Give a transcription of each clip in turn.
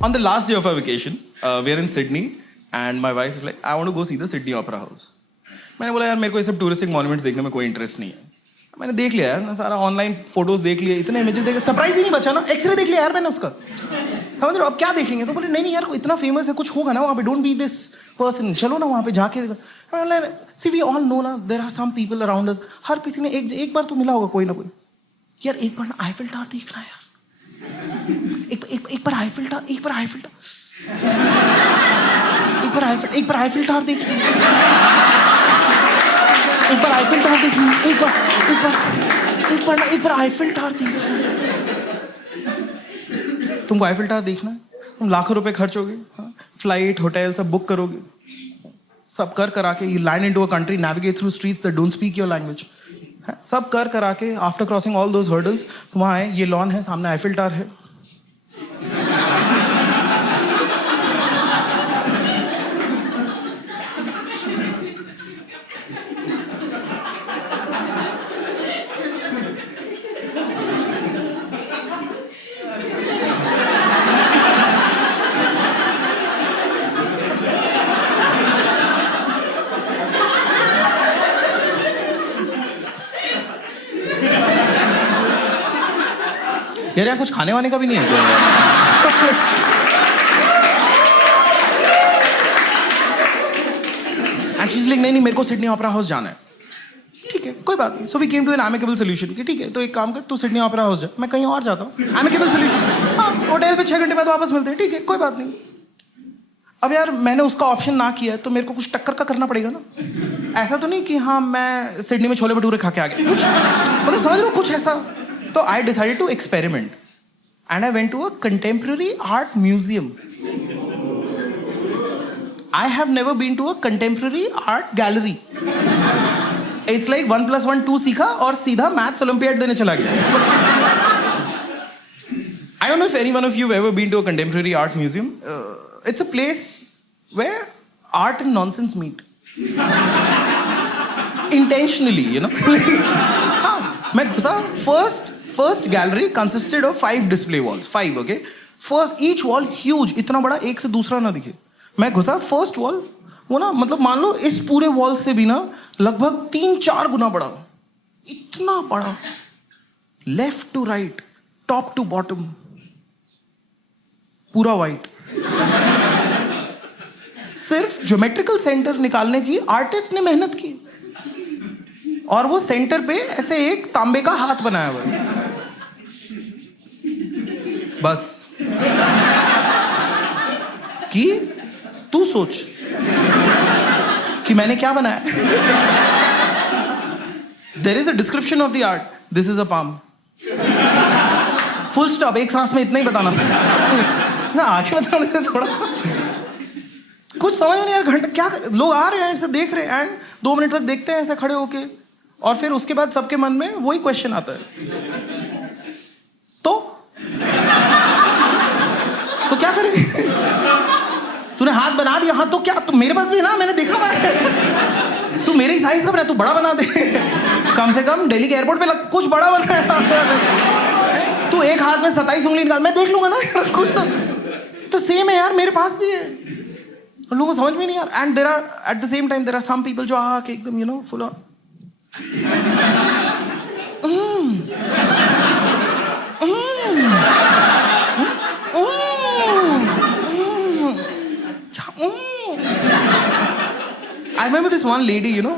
On the last day of our vacation, we are in Sydney, and my wife is like, I want to go see the Sydney Opera House. मैंने बोला यार मेरे को ये सब touristic monuments देखने में कोई इंटरेस्ट नहीं है. मैंने देख लिया यार, सारा ऑनलाइन फोटोज देख लिए, इतने इमेजेस देखे, सरप्राइज ही नहीं बचा ना. एक्सरे देख लिया यार मैंने उसका, समझ रहे हो. अब क्या देखेंगे? तो बोले नहीं यार इतना फेमस है, कुछ होगा ना वहाँ पे, डोंट बी दिस पर्सन, चलो ना वहाँ पे जाके. सी वी ऑल नो ना, there are some people around us. हर किसी ने एक बार तो मिला होगा कोई ना कोई. यार एक बार ना आईफिल टावर देखना यार, एक बार आईफिल टावर, एक बार आईफिल टावर देखनी, एक बार आईफिल टावर देखनी, एक बार आईफिल टावर देखनी. तुमको आईफिल टावर देखना है, तुम लाखों रुपए खर्च होगे, फ्लाइट होटल सब बुक करोगे, सब कर करा के you land into a country, navigate through streets that don't speak your language, सब कर करा के after crossing all those hurdles तुम वहाँ आए, ये लॉन है, सामने आईफिल टावर है. यार यहाँ कुछ खाने वाने का भी नहीं है. एंड शी इज लाइक नहीं मेरे को सिडनी ओपेरा हाउस जाना है. ठीक है कोई बात नहीं. So we came to an amicable solution कि ठीक है तो एक काम कर, तू सिडनी ओपेरा हाउस जा, मैं कहीं और जाता हूँ. Amicable solution. हाँ होटल पे 6 घंटे बाद वापस मिलते हैं, ठीक है कोई बात नहीं. अब यार मैंने उसका ऑप्शन ना किया है तो मेरे को कुछ टक्कर का करना पड़ेगा ना. ऐसा तो नहीं कि हाँ मैं सिडनी में छोले भटूरे खा के आ गया, कुछ मतलब समझ लो कुछ ऐसा. So I decided to experiment, and I went to a contemporary art museum. I have never been to a contemporary art gallery. It's like 1 + 1 2 सीखा और सीधा maths Olympiad देने चला गया. I don't know if any one of you have ever been to a contemporary art museum. It's a place where art and nonsense meet. Intentionally, you know. मैं घुसा, first gallery consisted of 5 display walls. 5, okay? First, each wall huge, इतना बड़ा एक से दूसरा ना दिखे. मैं घुसा first wall, वो ना मतलब मान लो इस पूरे wall से भी ना लगभग 3-4 गुना बड़ा. इतना बड़ा. Left to right, top to bottom, पूरा white. सिर्फ ज्योमेट्रिकल सेंटर निकालने की आर्टिस्ट ने मेहनत की. और वो सेंटर पे ऐसे एक तांबे का हाथ बनाया हुआ है. बस कि तू सोच कि मैंने क्या बनाया. There is a description of the art. This is a palm. Full stop. एक सांस में इतना ही बताना था. आगे बताने से थोड़ा कुछ समझ में नहीं यार. घंटा क्या लोग आ रहे हैं ऐसे देख रहे हैं, एंड 2 मिनट तक देखते हैं ऐसे खड़े होके, और फिर उसके बाद सबके मन में वही क्वेश्चन आता है, तो क्या करेंगे? तूने हाथ बना दिया, हाँ तो क्या, तो मेरे पास भी है ना, मैंने देखा हुआ है. तू मेरे ही साइज का बना, तू बड़ा बना दे. कम से कम दिल्ली के एयरपोर्ट पे कुछ बड़ा बना है. तू एक हाथ में 27 उंगली निकाल, मैं देख लूंगा ना कुछ तो सेम है यार, मेरे पास भी है. लोगों को समझ में नहीं यार. And there are at the same time there are some people जो आके एकदम you know full on I remember this one lady, you know,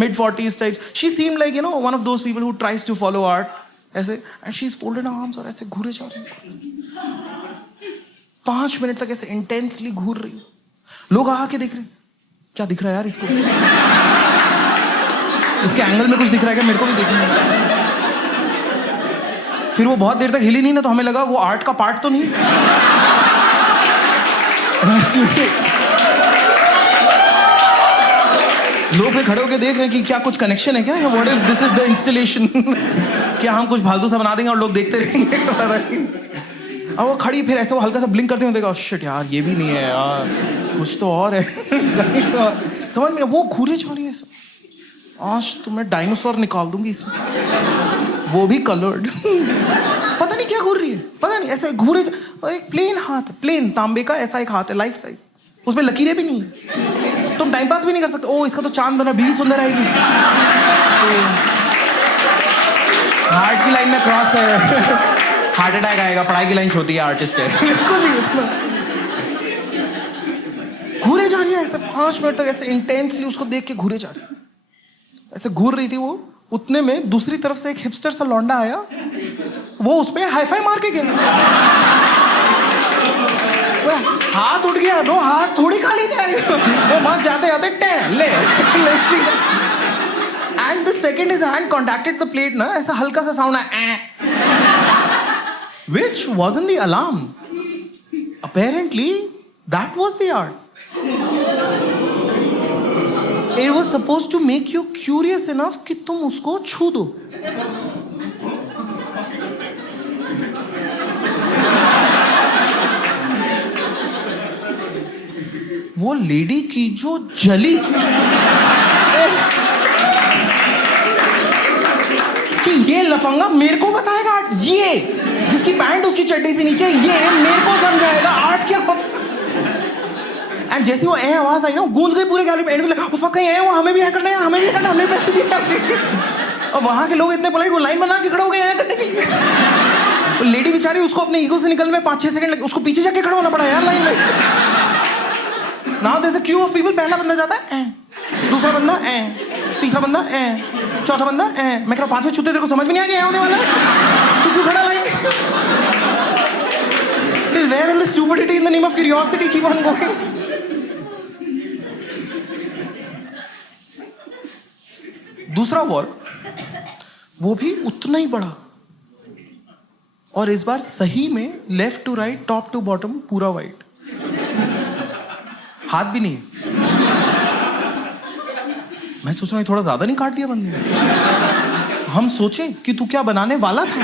mid-40s types. She seemed like, you know, one of those people who tries to follow art. ऐसे, and she's folded her arms और ऐसे घूरे जा रही. 5 minute तक ऐसे intensely घूर रही. लोग आके देख रहे, क्या दिख रहा है यार इसको? इसके एंगल में कुछ दिख रहा है क्या? मेरे को भी देखना है. फिर वो बहुत देर तक हिली नहीं ना, तो हमें लगा वो आर्ट का पार्ट तो नहीं. लोग फिर खड़े होकर देख रहे हैं कि क्या कुछ कनेक्शन है क्या? What if this is the installation? क्या हम कुछ फालतू सा बना देंगे और लोग देखते रहेंगे? और वो खड़ी फिर ऐसे वो हल्का सा ब्लिंक करते हुए देखा, शिट यार ये भी नहीं है यार, कुछ तो और है. समझ में वो घूरे जा रही है. आज तो मैं डायनासोर निकाल दूंगी इसमें से, वो भी कलर्ड. पता नहीं क्या घूर रही है, पता नहीं. नहीं, ऐसे घूरे एक प्लेन हाथ, प्लेन तांबे का ऐसा एक हाथ है, लाइफ साइज, उसमें लकीरें भी नहीं है, तुम टाइम पास भी नहीं कर सकते। ओ इसका तो चांद बना, बीवी सुंदर आएगी, हार्ट की लाइन में क्रॉस है, हार्ट अटैक आएगा, पढ़ाई की लाइन छोटी है, आर्टिस्ट है, बिल्कुल भी इसमें घूरे जा रही है ऐसे 5 मिनट तक, ऐसे इंटेंसली उसको देख के घूरे जा रही है, ऐसे घूर रही थी वो। उतने में दूसरी तरफ से एक हिपस्टर सा लौंडा आया, वो उस पे हाई फाई मार के गया, हाथ उठ गया, दो हाथ थोड़ी खाली जाएगा, वो मस्त जाते जाते ले and the second his hand contacted the plate ना, ऐसा हल्का सा साउंड आया, which wasn't the alarm, apparently that was the art. It was supposed to make you curious enough कि तुम उसको छू दो। वो लेडी की जो जली कि ये लफंगा मेरे को बताएगा आर्ट, ये जिसकी पैंट उसकी चड्डी से नीचे, ये मेरे को समझाएगा आर्ट क्या होता। एंड जैसे वो आवाज आई ना, गूंज गई पूरे गैलरी में, एंड वो फक गई, वो हमें भी ऐ करना है यार, हमें भी करना, हमने पैसे दिए। और वहां के लोग इतने पोलाइट, वो लाइन बना के खड़े हो गए ऐ करने के लिए। तो लेडी बेचारी, उसको अपने ईगो से निकलने में 5-6 सेकंड लगे, उसको पीछे जाके खड़ा होना पड़ा यार लाइन में। Now there is a queue of people, पहला बंदा जाता है दूसरा बंदा तीसरा बंदा चौथा बंदा मैं कह रहा 5वें छूते, तेरे को समझ में नहीं आ गया होने वाला है, तू क्यों खड़ा लाइन में? Till where will the stupidity in the name of curiosity keep on going? दूसरा वॉल, वो भी उतना ही बड़ा, और इस बार सही में left to right, top to bottom पूरा वाइट, हाथ भी नहीं है। मैं सोच रहा हूं थोड़ा ज्यादा नहीं काट दिया बंदे ने? हम सोचे कि तू क्या बनाने वाला था,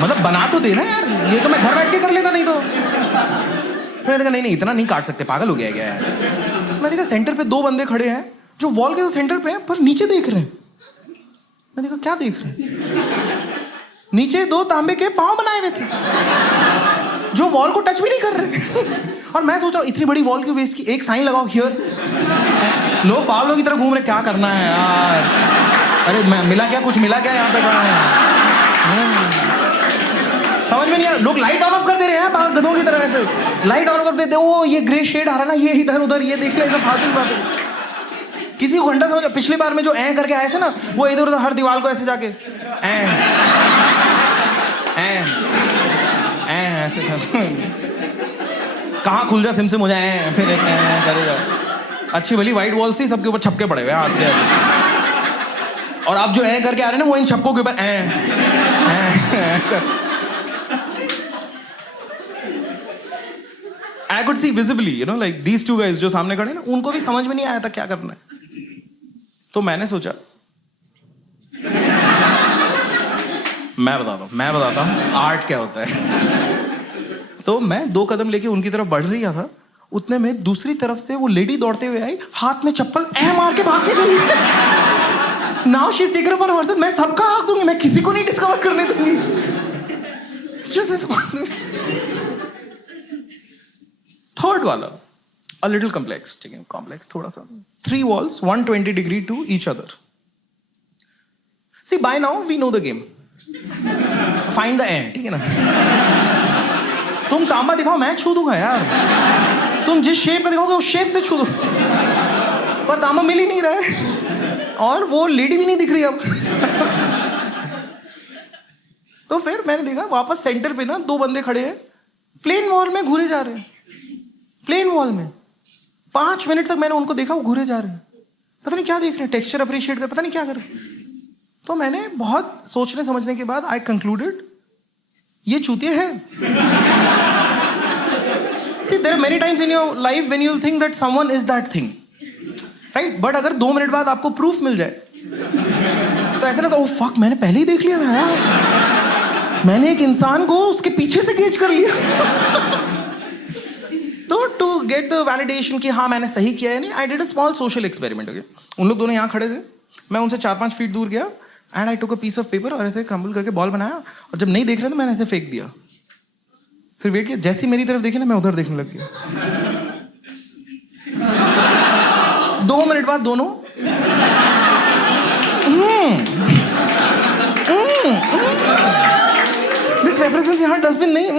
मतलब बना तो देना यार, ये तो मैं घर बैठ के कर लेता, नहीं तो। फिर देखा नहीं इतना नहीं काट सकते, पागल हो गया क्या यार। मैं देखा सेंटर पे 2 बंदे खड़े हैं जो वॉल के सेंटर पे हैं, पर नीचे देख रहे हैं। मैं देखा क्या देख रहे हैं, नीचे 2 तांबे के पांव बनाए हुए थे जो वॉल को टच भी नहीं कर रहे। और मैं सोच रहा हूँ इतनी बड़ी वॉल क्यों वेस्ट की, एक साइन लगाओ हियर। लोग पागलों की तरह घूम रहे, क्या करना है यार, अरे मिला क्या, कुछ मिला क्या यहाँ पे, कहाँ है समझ में नहीं आ रहा। लोग लाइट ऑन ऑफ कर दे रहे हैं पागल गधों की तरह, ऐसे लाइट ऑन कर देते, वो ये ग्रे शेड आ रहा ना, ये इधर उधर ये देखना, इधर फालतू की बात है। किसी को घंटा समझ, पिछली बार में जो करके आए थे ना, वो इधर उधर हर दीवार को ऐसे जाके ऐसे कहाँ खुल जा सिम हो जाए, फिर एक करे जाओ। अच्छी भली व्हाइट वॉल्स थी, सबके ऊपर छपके पड़े हुए हाथ के, और आप जो करके आ रहे हैं ना, वो इन छपकों के ऊपर I could see visibly, you know, like these 2 guys जो सामने खड़े ना, उनको भी समझ में नहीं आया था क्या करना है। तो मैंने सोचा मैं बताता हूँ आर्ट क्या होता है। तो मैं 2 कदम लेके उनकी तरफ बढ़ रही था, उतने में दूसरी तरफ से वो लेडी दौड़ते हुए आई, हाथ में चप्पल मार के भाग के गई। Now she is taken up on herself, मैं सबका हक दूंगी, मैं किसी को नहीं डिस्कवर करने दूंगी। थर्ड वाला a little complex, ठीक है, complex थोड़ा सा। 3 walls 120 degree to each other. See, by now we know the game. Find the end, ठीक है ना। तुम तांबा दिखाओ, मैं छू दूंगा यार। तुम जिस शेप का दिखाओगे उस शेप से छू दो, पर तांबा मिल ही नहीं रहा है, और वो लेडी भी नहीं दिख रही अब। तो फिर मैंने देखा वापस सेंटर पे ना 2 बंदे खड़े हैं, प्लेन वॉल में घूरे जा रहे हैं, प्लेन वॉल में 5 मिनट तक मैंने उनको देखा, वो घूरे जा रहे हैं, पता नहीं क्या देख रहे हैं, टेक्सचर अप्रिशिएट कर, पता नहीं क्या कर रहे हैं। तो मैंने बहुत सोचने समझने के बाद आई कंक्लूडेड ये चूतिया है। See, there are many times in your life when you'll think that someone is that thing, right? But अगर 2 मिनट बाद आपको प्रूफ मिल जाए तो ऐसा ना, तो फक मैंने पहले ही देख लिया था यार, मैंने एक इंसान को उसके पीछे से गेज कर लिया। तो टू गेट द वैलिडेशन कि हाँ मैंने सही किया है नहीं, I did a small social experiment. उन लोग दोनों यहाँ खड़े थे, मैं उनसे 4-5 फीट दूर गया, and I took a piece of paper और ऐसे क्रम्बल करके बॉल बनाया, और जब नहीं देख रहे तो मैंने ऐसे फेंक दिया। फिर वेट किया, जैसी मेरी तरफ देखी ना मैं उधर देखने लग गया। 2 मिनट बाद दोनों दिस रिप्रेजेंट्स यहाँ डस्टबिन नहीं।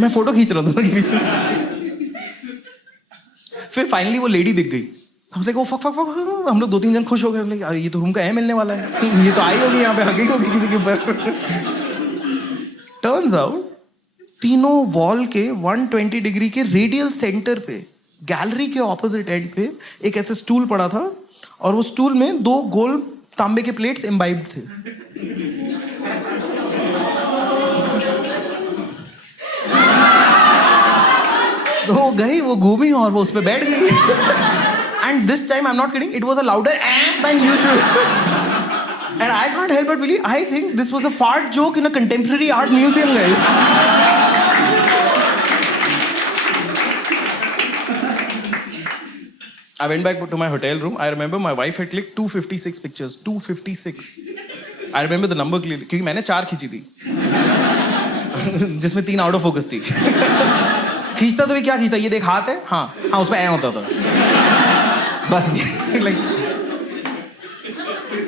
मैं फोटो खींच रहा था दोनों के बीच में। फिर फाइनली वो लेडी दिख गई, हम like oh fuck fuck fuck, हम लोग 2-3 जन खुश हो गए, लाइक अरे ये तो रूम का है मिलने वाला है, ये तो आई होगी यहाँ पे, हगी होगी किसी के ऊपर। टर्न्स आउट तीनों वॉल के 120 डिग्री के रेडियल सेंटर पे, गैलरी के ऑपोजिट एंड पे एक ऐसे स्टूल पड़ा था, और वो स्टूल में 2 गोल तांबे के प्लेट्स इम्बाइब्ड थे। तो वो गई, वो घूमी और वो उस पे बैठ गई। And this time I am not kidding, it was a louder than usual. And I can't help but believe, I think this was a fart joke in a contemporary art museum, guys. I went back to my hotel room. I remember my wife had clicked 256 pictures. 256. I remember the number clearly. क्योंकि मैंने 4 खींची थी, जिसमें 3 out of focus थी। खींचता तो भी क्या खींचता, ये देख हाथ है, हाँ हाँ, उसमें ऐ होता था बस। लाइक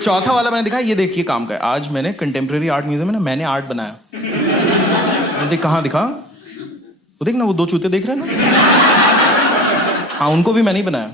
चौथा वाला मैंने दिखा, ये देखिए काम का है, आज मैंने कंटेम्प्रेरी आर्ट म्यूजियम में ना मैंने आर्ट बनाया। देख कहाँ दिखा, वो देख ना, वो 2 चूते देख रहे हैं ना, हाँ उनको भी मैंने ही बनाया।